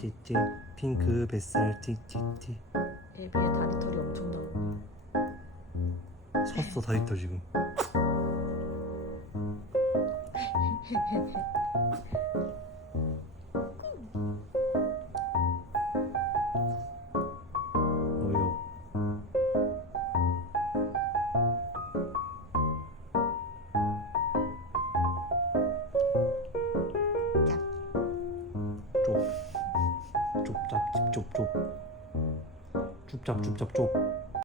찌찌 핑크 뱃살 틱틱틱. 애비의 다리털이 엄청 나오네. 섰어 다리털 지금. 뭐요? 좁. 좁잡 좁. 좁잡 좁잡 좁.